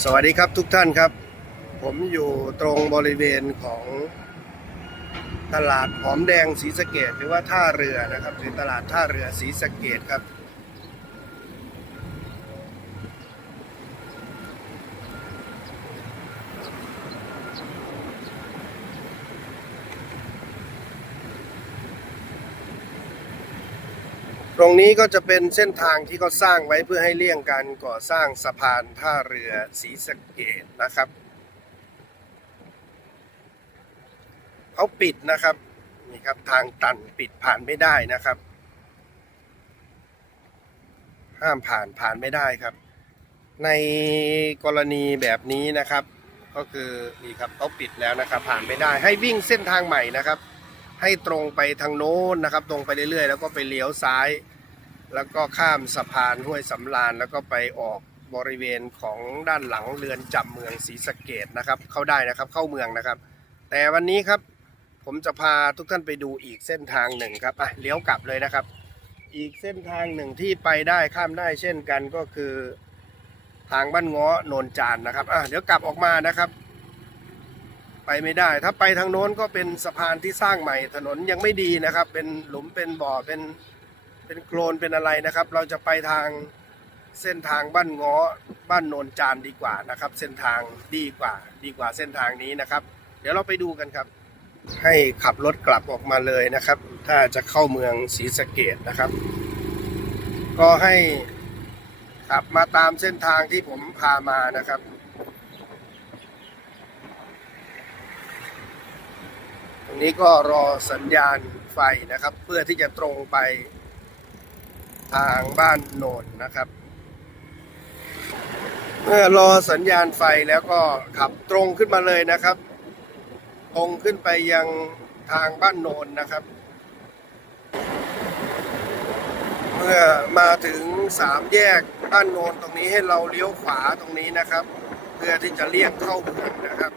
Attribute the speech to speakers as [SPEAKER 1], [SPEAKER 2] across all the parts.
[SPEAKER 1] สวัสดีครับทุกท่านครับ ผมอยู่ตรงบริเวณของตลาดหอมแดงศรีสะเกดหรือว่าท่าเรือนะครับหรือตลาดท่าเรือศรีสะเกดครับ ตรงนี้ก็จะเป็นเส้นทางที่เขาสร้างไว้เพื่อให้เลี่ยงการก่อสร้างสะพานท่าเรือศรีสะเกดนะครับเขาปิดนะครับนี่ครับทางตันปิดผ่านไม่ได้นะครับ ห้ามผ่านผ่านไม่ได้ครับ ในกรณีแบบนี้นะครับ ก็คือนี่ครับเขาปิดแล้วนะครับ ผ่านไม่ได้ให้วิ่งเส้นทางใหม่นะครับ ให้ตรงไปทางโน้นนะครับ ตรงไปเรื่อยๆ แล้วก็ไปเลี้ยวซ้าย แล้วก็ข้ามสะพานห้วยสำราญแล้วก็ไปออกบริเวณของด้านหลังเรือนจำเมืองศรีสะเกดนะครับ เข้าได้นะครับเข้าเมืองนะครับ แต่วันนี้ครับผมจะพาทุกท่านไปดูอีกเส้นทางหนึ่งครับอะเลี้ยวกลับเลยนะครับ อีกเส้นทางหนึ่งที่ไปได้ข้ามได้เช่นกันก็คือ ทางบ้านง้อโนนจานนะครับอะเดี๋ยวกลับออกมานะครับ ไปไม่ได้ ถ้าไปทางโน้นก็เป็นสะพานที่สร้างใหม่ถนนยังไม่ดีนะครับ เป็นหลุมเป็นบ่อเป็นเป็นโคลนเป็นอะไรนะครับ เราจะไปทางเส้นทางบ้านง้อบ้านโนนจานดีกว่านะครับ เส้นทางดีกว่า ดีกว่าเส้นทางนี้นะครับ เดี๋ยวเราไปดูกันครับ ให้ขับรถกลับออกมาเลยนะครับ ถ้าจะเข้าเมืองศรีสะเกดนะครับ ก็ให้ขับมาตามเส้นทางที่ผมพามานะครับ รงนี้ก็รอสัญญาณไฟนะครับ เพื่อที่จะตรงไปทางบ้านโนนนะครับ เมื่อรอสัญญาณไฟแล้วก็ขับตรงขึ้นมาเลยนะครับ ตรงขึ้นไปยังทางบ้านโนนนะครับ เมื่อมาถึงสามแยกบ้านโนนตรงนี้ให้เราเลี้ยวขวาตรงนี้นะครับ เพื่อที่จะเลี่ยงเข้าเมืองนะครับ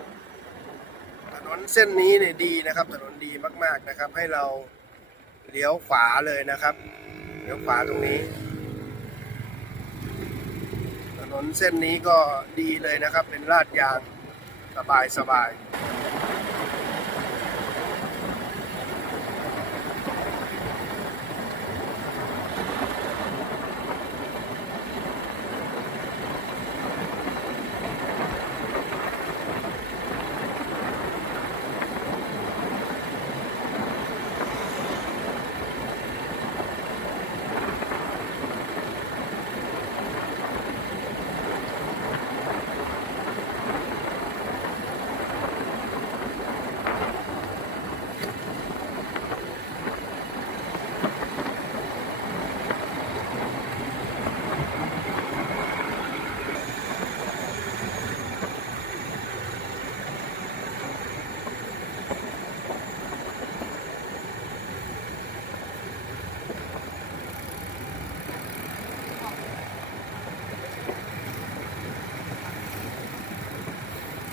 [SPEAKER 1] นนเส้นนี้เนี่ยดีนะครับ ถนนดีมากๆนะครับ ให้เราเลี้ยวขวาเลยนะครับเลี้ยวขวาตรงนี้ ถนนเส้นนี้ก็ดีเลยนะครับ เป็นลาดยางสบายสบาย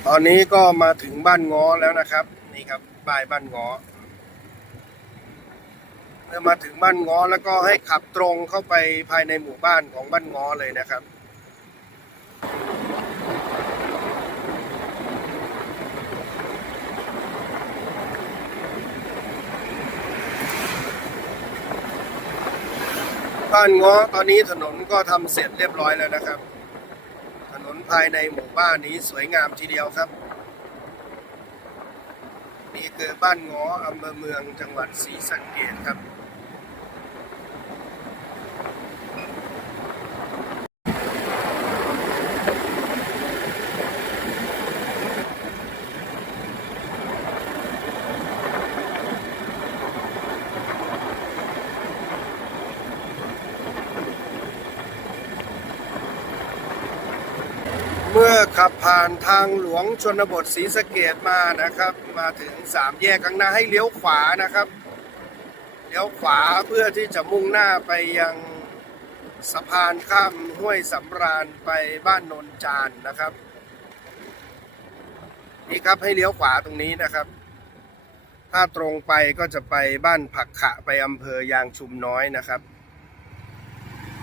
[SPEAKER 1] ตอนนี้ก็มาถึงบ้านง้อแล้วนะครับนี่ครับป้ายบ้านง้อเมื่อมาถึงบ้านง้อแล้วก็ให้ขับตรงเข้าไปภายในหมู่บ้านของบ้านง้อเลยนะครับบ้านง้อตอนนี้ถนนก็ทำเสร็จเรียบร้อยแล้วนะครับ ถนนภายในหมู่ บ้านนี้สวยงามทีเดียวครับ นี่คือบ้านง้ออำเภอเมืองจังหวัดศรีสะเกดครับ เมื่อขับผ่านทางหลวงชนบทศรีสะเกดมานะครับ มาถึงสามแยกข้างหน้าให้เลี้ยวขวานะครับ เลี้ยวขวาเพื่อที่จะมุ่งหน้าไปยังสะพานข้ามห้วยสำราญไปบ้านโนนจานนะครับ นี่ครับให้เลี้ยวขวาตรงนี้นะครับ ถ้าตรงไปก็จะไปบ้านผักขะไปอำเภอยางชุมน้อยนะครับ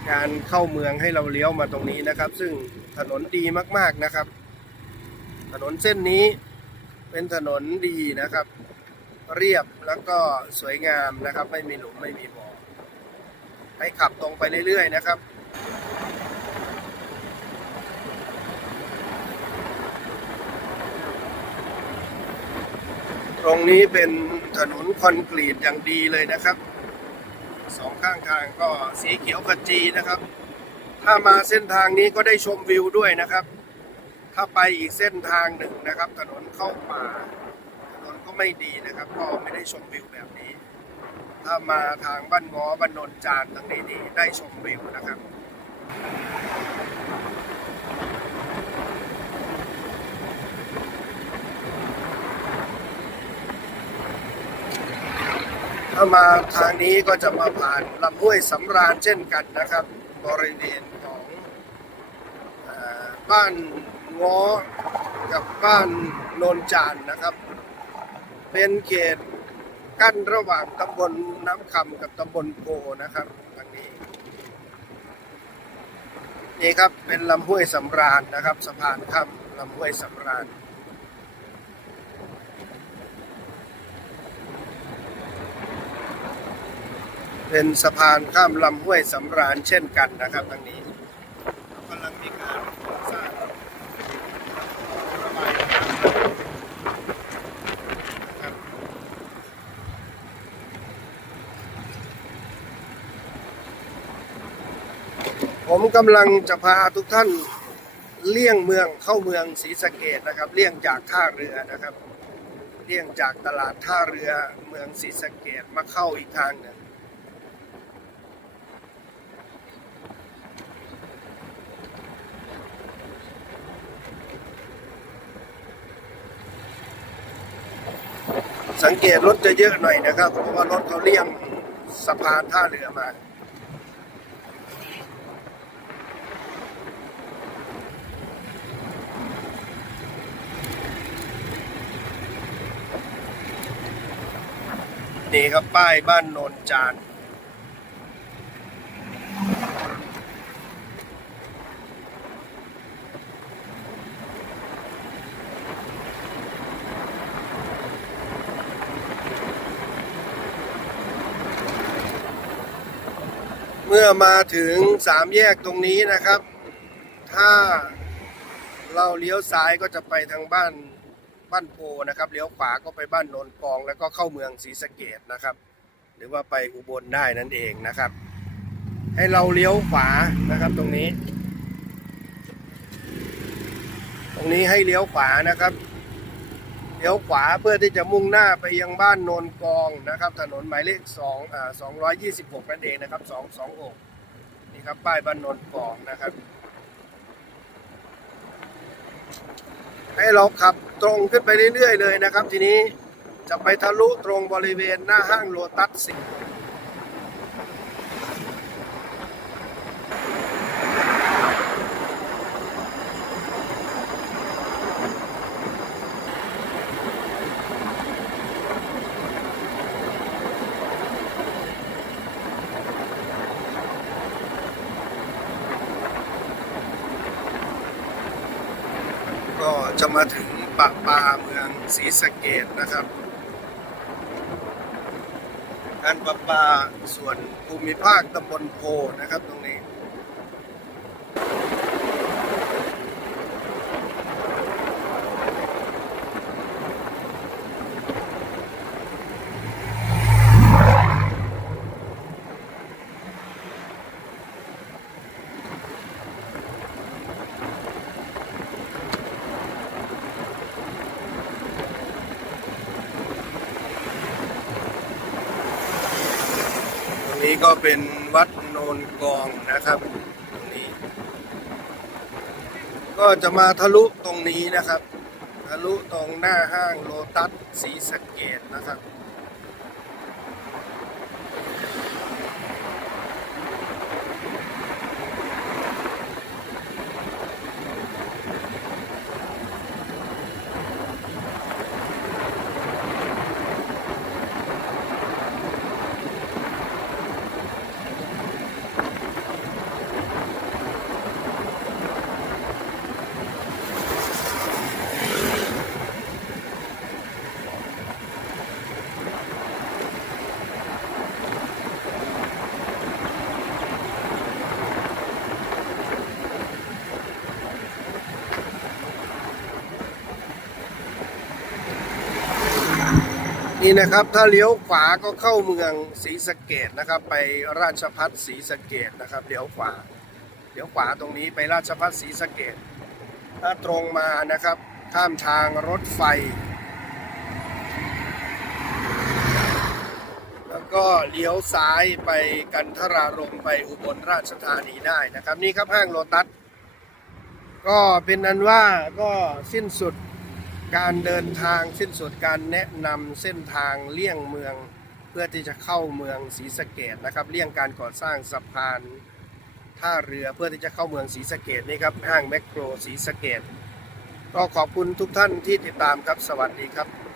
[SPEAKER 1] การเข้าเมืองให้เราเลี้ยวมาตรงนี้นะครับ ซึ่ง ถนนดีมากๆนะครับ ถนนเส้นนี้เป็นถนนดีนะครับ เรียบแล้วก็สวยงามนะครับ ไม่มีหลุมไม่มีบ่อให้ขับตรงไปเรื่อยๆนะครับตรงนี้เป็นถนนคอนกรีตอย่างดีเลยนะครับ สองข้างทางก็สีเขียวขจีนะครับ ถ้ามาเส้นทางนี้ก็ได้ชมวิวด้วยนะครับ ถ้าไปอีกเส้นทางหนึ่งนะครับ ถนนเข้าป่าถนนก็ไม่ดีนะครับ ก็ไม่ได้ชมวิวแบบนี้ ถ้ามาทางบ้านงอบ้านนนจานทางนี้นี่ได้ชมวิวนะครับถ้ามาทางนี้ก็จะมาผ่านลำห้วยสำราญเช่นกันนะครับ บริเวณของอบ้านง้อกับบ้านโนนจานนะครับ เป็นเขตกั้นระหว่างตำบลน้ำคำกับตำบลโพนะครับทางนี้ นี่ครับเป็นลำห้วยสำราญนะครับสะพานข้ามลำห้วยสำราญ เป็นสะพานข้ามลำห้วยสำราญเช่นกันนะครับทางนี้กำลังมีการสร้างระบายนะครับผมกำลังจะพาทุกท่านเลี่ยงเมืองเข้าเมืองศรีสะเกดนะครับ เลี่ยงจากท่าเรือนะครับ เลี่ยงจากตลาดท่าเรือเมืองศรีสะเกดมาเข้าอีกทางหนึ่ง สังเกตรถจะเยอะหน่อยนะครับเพราะว่ารถเขาเลี่ยงสะพานท่าเรือมานี่ครับป้ายบ้านโนนจาน เมื่อมาถึงสามแยกตรงนี้นะครับ ถ้าเราเลี้ยวซ้ายก็จะไปทางบ้านบ้านโพนะครับเลี้ยวขวาก็ไปบ้านโนนกอง แล้วก็เข้าเมืองศรีสะเกดนะครับ หรือว่าไปอุบลได้นั่นเองนะครับ ให้เราเลี้ยวขวานะครับตรงนี้ ตรงนี้ให้เลี้ยวขวานะครับ เลี้ยวขวาเพื่อที่จะมุ่งหน้าไปยังบ้านโนนกองนะครับ ถนนหมายเลขสองอ่าสองร้อยยี่สิบหกนั่นเองนะครับสองสองอกนี่ครับป้ายบ้านโนนกองนะครับ ให้เราขับตรงขึ้นไปเรื่อยๆเลยนะครับ ทีนี้จะไปทะลุตรงบริเวณหน้าห้างโลตัสสิง จะมาถึงปะปาเมืองศรีสะเกดนะครับ การประปาส่วนภูมิภาคตำบลโพนะครับตรงนี้ ต รงนี้ก็เป็นวัดโนนกองนะครับ ตรงนี้ ก็จะมาทะลุตรงนี้นะครับ ทะลุตรงหน้าห้างโลตัสสีสะเกดนะครับ นี่นะครับถ้าเลี้ยวขวาก็เข้าเมืองศรีสะเกดนะครับ ไปราชพัฒศรีสะเกดนะครับเลี้ยวขวาเลี้ยวขวาตรงนี้ไปราชพัฒศรีสะเกดถ้าตรงมานะครับข้ามทางรถไฟ แล้วก็เลี้ยวซ้ายไปกันทรารมไปอุบลราชธานีได้นะครับ นี่ครับห้างโลตัสก็เป็นนั้นว่าก็สิ้นสุด การเดินทางสิ้นสุดการแนะนำเส้นทางเลี่ยงเมือง เพื่อที่จะเข้าเมืองศรีสะเกดนะครับเลี่ยงการก่อสร้างสะพานท่าเรือเพื่อที่จะเข้าเมืองศรีสะเกดนี่ครับห้างแมคโครศรีสะเกดก็ขอบคุณทุกท่านที่ติดตามครับสวัสดีครับ